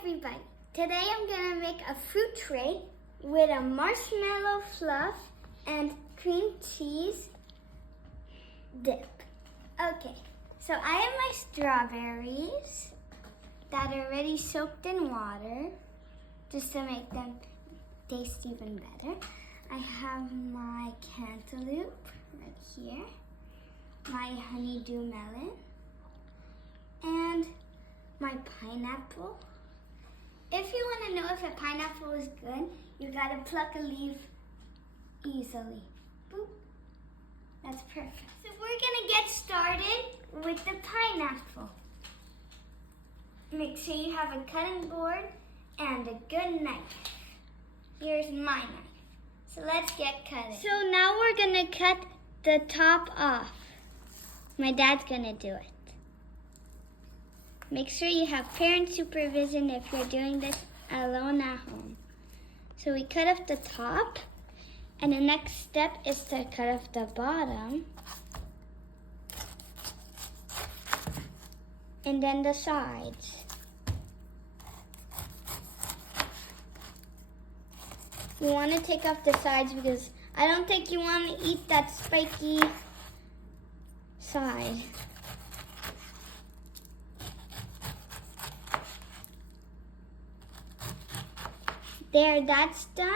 everybody. Today I'm gonna make a fruit tray with a marshmallow fluff and cream cheese dip. Okay, so I have my strawberries that are already soaked in water just to make them taste even better. I have my cantaloupe right here, my honeydew melon, and my pineapple. If you want to know if a pineapple is good, you gotta pluck a leaf easily. Boop. That's perfect. So we're gonna get started with the pineapple. Make sure you have a cutting board and a good knife. Here's my knife. So let's get cutting. So now we're gonna cut the top off. My dad's gonna do it. Make sure you have parent supervision if you're doing this alone at home. So we cut off the top, and the next step is to cut off the bottom, and then the sides. You want to take off the sides because I don't think you want to eat that spiky side. There, that's done.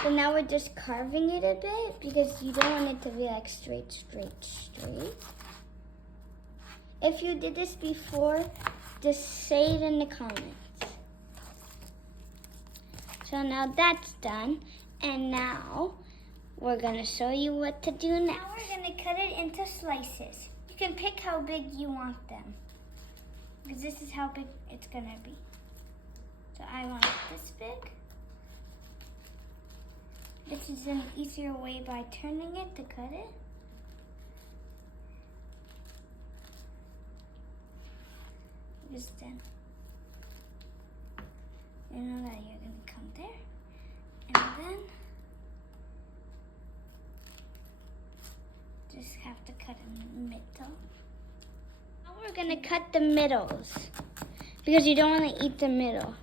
So now we're just carving it a bit because you don't want it to be like straight. If you did this before, just say it in the comments. So now that's done, and now we're gonna show you what to do next. Now we're gonna cut it into slices. You can pick how big you want them, because this is how big it's gonna be. So I want it this big. This is an easier way by turning it to cut it. Just then, you know that you're gonna come there, and then just have to cut in the middle. Now we're gonna cut the middles because you don't want to eat the middle.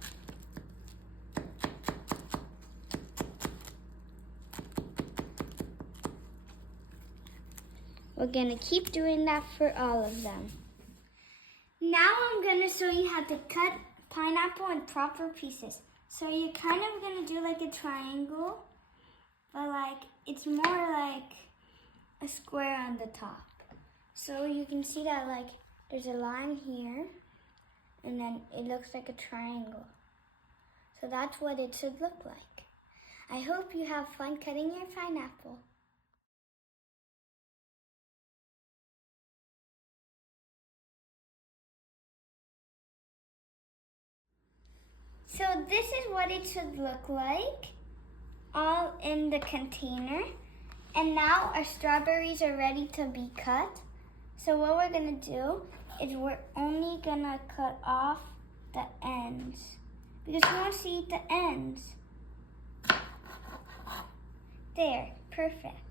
We're gonna keep doing that for all of them. Now I'm gonna show you how to cut pineapple in proper pieces. So you're kind of gonna do like a triangle, but like it's more like a square on the top. So you can see that like there's a line here, and then it looks like a triangle. So that's what it should look like. I hope you have fun cutting your pineapple. So this is what it should look like, all in the container. And now our strawberries are ready to be cut. So what we're gonna do is we're only gonna cut off the ends, because we want to eat the ends. There, perfect.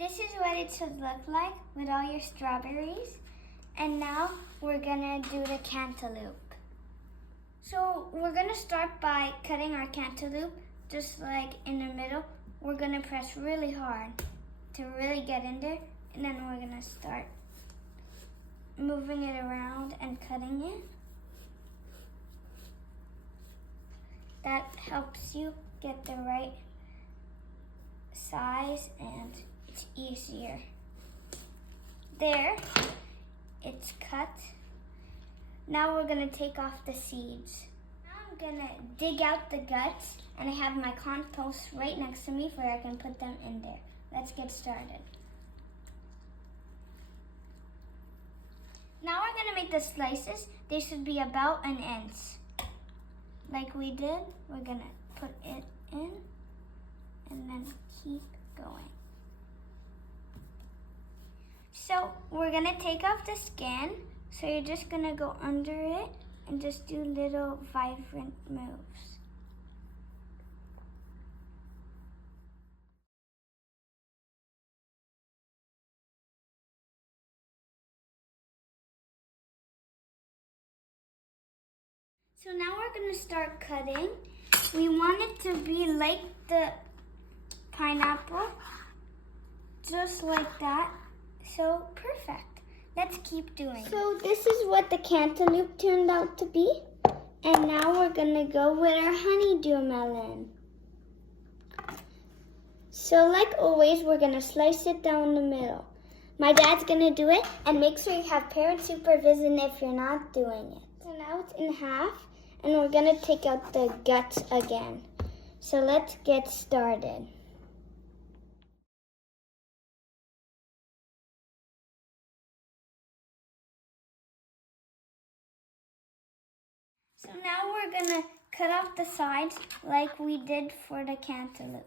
This is what it should look like with all your strawberries. And now we're gonna do the cantaloupe. So we're gonna start by cutting our cantaloupe just like in the middle. We're gonna press really hard to really get in there, and then we're gonna start moving it around and cutting it. That helps you get the right size, and it's easier. There, it's cut. Now we're gonna take off the seeds. Now I'm gonna dig out the guts, and I have my compost right next to me where I can put them in there. Let's get started. Now we're gonna make the slices. They should be about an inch. Like we did, we're gonna put it in and then keep going. So we're gonna take off the skin. So you're just gonna go under it and just do little vibrant moves. So So now we're going to start cutting. We want it to be like the pineapple, just like that. So perfect. Let's keep doing. So this is what the cantaloupe turned out to be. And now we're going to go with our honeydew melon. So like always, we're going to slice it down the middle. My dad's going to do it, and make sure you have parent supervision if you're not doing it. So now it's in half, and we're going to take out the guts again. So let's get started. So now we're going to cut off the sides like we did for the cantaloupe.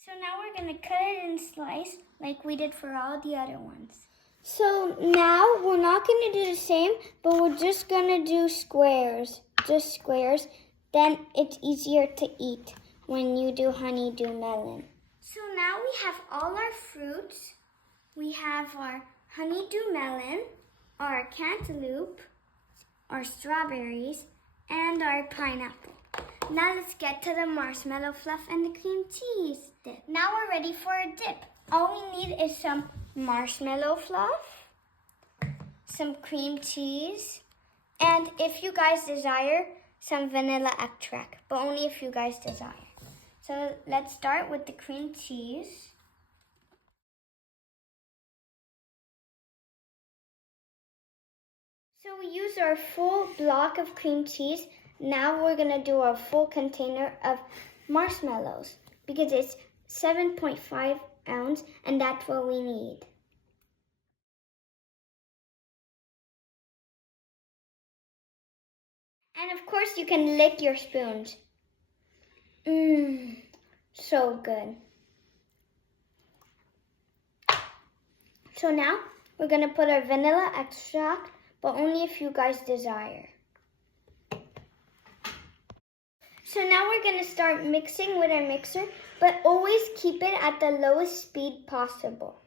So now we're going to cut it in slice like we did for all the other ones. So now we're not going to do the same, but we're just going to do squares, just squares. Then it's easier to eat when you do honeydew melon. So now we have all our fruits. We have our honeydew melon, our cantaloupe, our strawberries, and our pineapple. Now let's get to the marshmallow fluff and the cream cheese dip. Now we're ready for a dip. All we need is some marshmallow fluff, some cream cheese, and if you guys desire, some vanilla extract, but only if you guys desire. So let's start with the cream cheese. So we use our full block of cream cheese. Now we're going to do our full container of marshmallows because it's 7.5 ounce and that's what we need. And of course you can lick your spoons. So good. So now we're going to put our vanilla extract, but only if you guys desire. So now we're going to start mixing with our mixer, but always keep it at the lowest speed possible.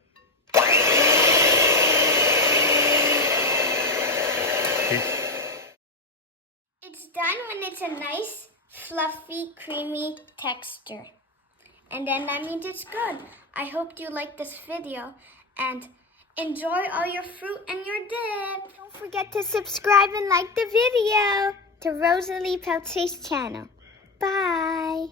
It's done when it's a nice, fluffy, creamy texture. And then that means it's good. I hope you liked this video and enjoy all your fruit and your dip. Don't forget to subscribe and like the video to Rosalie Peltier's channel. Bye.